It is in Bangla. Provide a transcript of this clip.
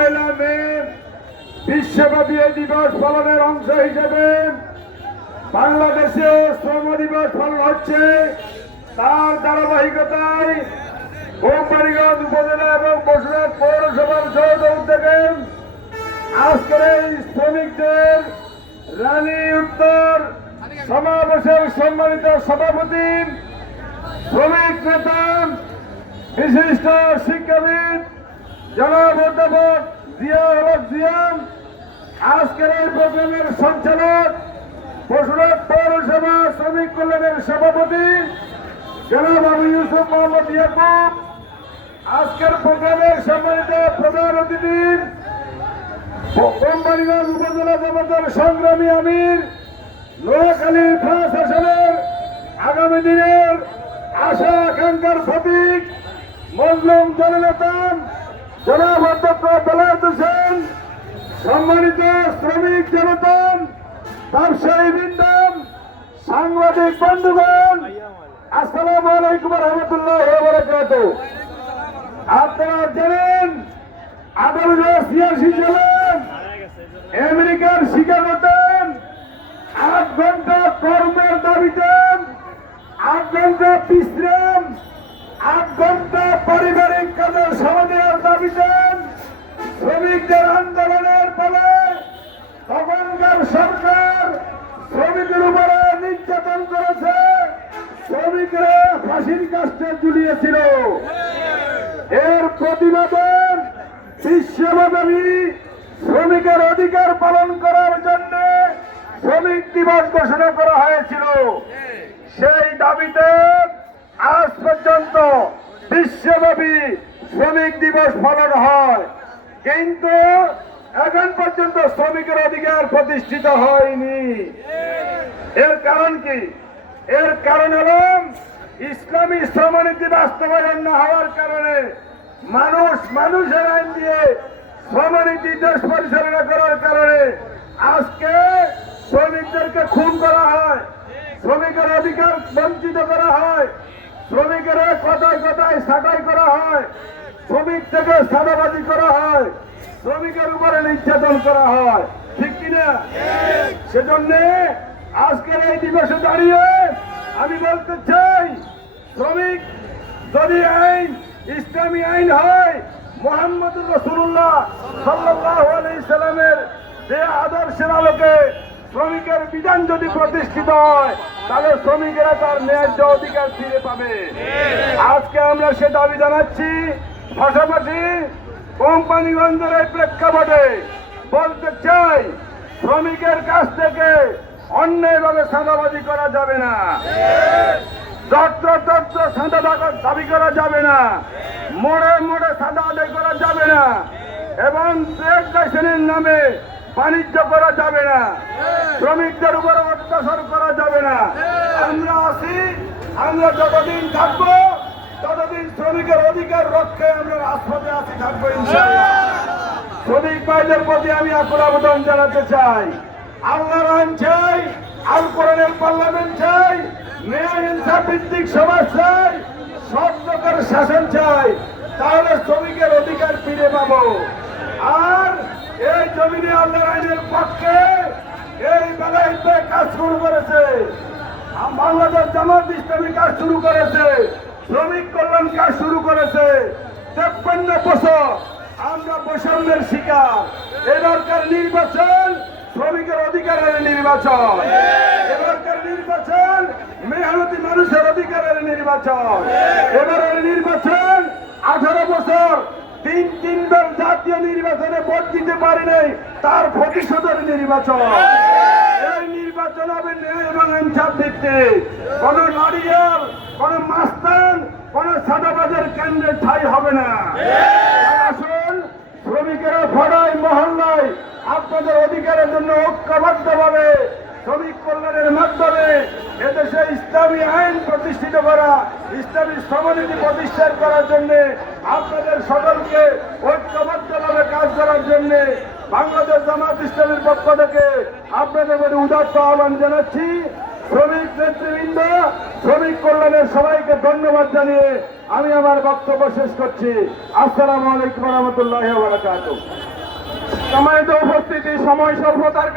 পয়লা মে বিশ্বব্যাপী এই দিবস পালনের অংশ হিসেবে বাংলাদেশে শ্রম দিবস পালন হচ্ছে। তার ধারাবাহিকতায় কোম্পানীগঞ্জ উপজেলা এবং বসুরহাট পৌরসভার যৌথ উদ্যোগে আজকের এই শ্রমিকদের রানী উত্তর সমাবেশের সম্মানিত সভাপতি, শ্রমিক নেতা, বিশিষ্ট শিক্ষাবিদ জনাব অধ্যাপক জিয়াউল হক জিয়া, আজকের এই প্রোগ্রামের সঞ্চালক বসুরহাট পৌরসভা শ্রমিক কল্যাণের সভাপতি জনাব আবু ইউসুফ মোহাম্মদ ইয়াকুব, আজকের প্রোগ্রামের সম্মানিত প্রধান অতিথি কোম্পানীগঞ্জ উপজেলা জামাতের সংগ্রামী আমির, নোয়াখালী ফাঁস আসনের আগামী দিনের আশা আকাঙ্ক্ষার প্রতীক মজলুম জননেতা জনাব অধ্যক্ষ বেলায়েত হোসেন, সম্মানিত শ্রমিক জনতা, ব্যবসায়ী বৃন্দ, সাংবাদিক বন্ধুগণ, আসসালামু আলাইকুম ওয়া রাহমাতুল্লাহি ওয়া বারাকাতুহু। আপনারা জানেন 1886 সালে আমেরিকার শিকাগোতে 8 ঘন্টা কর্মের দাবিতে 8 ঘন্টা বিশ্রাম, 8 ঘন্টা পারিবারিক কাজের সমাধানের দাবিতে শ্রমিকদের আন্দোলনের ফলে তখনকার সরকার শ্রমিকের উপরে নির্যাতন করেছে, শ্রমিকরা ফাঁসির কাস্টে ঝুলিয়েছিল। এর প্রতিবাদে বিশ্বব্যাপী শ্রমিকের অধিকার পালন করার জন্য শ্রমিক দিবস ঘোষণা করা হয়েছিল। সেই দাবিতে আজ পর্যন্ত বিশ্বব্যাপী শ্রমিক দিবস পালন হয়, কিন্তু এখন পর্যন্ত শ্রমিকের অধিকার প্রতিষ্ঠিত হয়নি। এর কারণ কি? এর কারণ হল ইসলামী শ্রমনীতি বাস্তবায়ন না হওয়ার কারণে মানুষের আইন দিয়ে শ্রমনীতি দেশ পরিচালনা করার কারণে আজকে শ্রমিকদেরকে খুন করা হয়, শ্রমিকের অধিকার বঞ্চিত করা হয়, শ্রমিকের কথায় কথায় ছাঁটাই করা হয়, শ্রমিক থেকে সাদাবাজি করা হয়, শ্রমিকের উপরে নির্যাতন করা হয়, ঠিক কিনা? সেজন্য আজকের এই দিবসে দাঁড়িয়ে আমি বলতে চাই, শ্রমিক যদি আইন ইসলামী আইন হয়, মুহাম্মদুর রাসূলুল্লাহ সাল্লাল্লাহু আলাইহি সাল্লামের যে আদর্শের আলোকে শ্রমিকের বিধান যদি প্রতিষ্ঠিত হয়, তাহলে শ্রমিকেরা তার ন্যায্য অধিকার ফিরে পাবে। আজকে আমরা সে দাবি জানাচ্ছি। পাশাপাশি কোম্পানীগঞ্জের এই প্রেক্ষাপটে বলতে চাই, শ্রমিকের কাছ থেকে অন্যায়ভাবে চাঁদাবাজি করা যাবে না, যত্র চাঁদা দাবি করা যাবে না, মোড়ে মোড়ে চাঁদা আদায় করা যাবে না, এবং ট্রেড লাইসেন্সের নামে বাণিজ্য করা যাবে না, শ্রমিকদের উপরে অত্যাচার করা যাবে না। আমরা আছি, আমরা যতদিন থাকবো ততদিন শ্রমিকের অধিকার রক্ষে আমরা রাজপথে আছি, থাকবো ইনশাআল্লাহ। শ্রমিক ভাইদের প্রতি আমি আকুল আবেদন জানাতে চাই, আল্লাহর আইন চাই, আল কোরআনের পার্লামেন্ট চাই, ন্যায় ইনসাফ ভিত্তিক সমাজ চাই, সব প্রকার শাসন চাই, তাহলে শ্রমিকের অধিকার ফিরে পাবো। আর এই জমিনে আল্লাহর আইনের পক্ষে এই বেলায়েত কাজ শুরু করেছে, বাংলাদেশ জামাত ইসলামী কাজ শুরু করেছে, শ্রমিক কল্যাণ কাজ শুরু করেছে। 53 বছর আমরা বৈষম্যের শিকার। এবারকার নির্বাচন শ্রমিকের অধিকারের নির্বাচন, এবারকার নির্বাচন মেহনতি মানুষের অধিকারের নির্বাচন, এবারের নির্বাচন 18 বছর তিনবার জাতীয় নির্বাচনে ভোট দিতে পারি নাই তার প্রতিশোধের নির্বাচন। এই নির্বাচন হবে ন্যায় এবং ইনসাফ ভিত্তিক। কোন লড়িয়াল, কোন মাস্তান, কোন সাদাবাজের কেন্দ্রে ঠাঁই হবে না। আসুন শ্রমিকেরা পাড়ায় মহল্লায় আপনাদের অধিকারের জন্য ঐক্যবদ্ধভাবে শ্রমিক কল্যাণের মাধ্যমে এদেশে ইসলামী আইন প্রতিষ্ঠিত করা, ইসলামী শ্রমনীতি প্রতিষ্ঠা করার জন্য আপনাদের সকলকে ঐক্যবদ্ধভাবে কাজ করার জন্য বাংলাদেশ জামাত ইসলামীর পক্ষ থেকে আপনাদের প্রতি উদাত্ত আহ্বান জানাচ্ছি। শ্রমিক নেতৃবৃন্দ, শ্রমিক কল্যাণের সবাইকে ধন্যবাদ জানিয়ে আমি আমার বক্তব্য শেষ করছি। আসসালামু আলাইকুম ওয়া রাহমাতুল্লাহি ওয়া বারাকাতুহু। সম্মানিত উপস্থিতি, সময় স্বল্পতার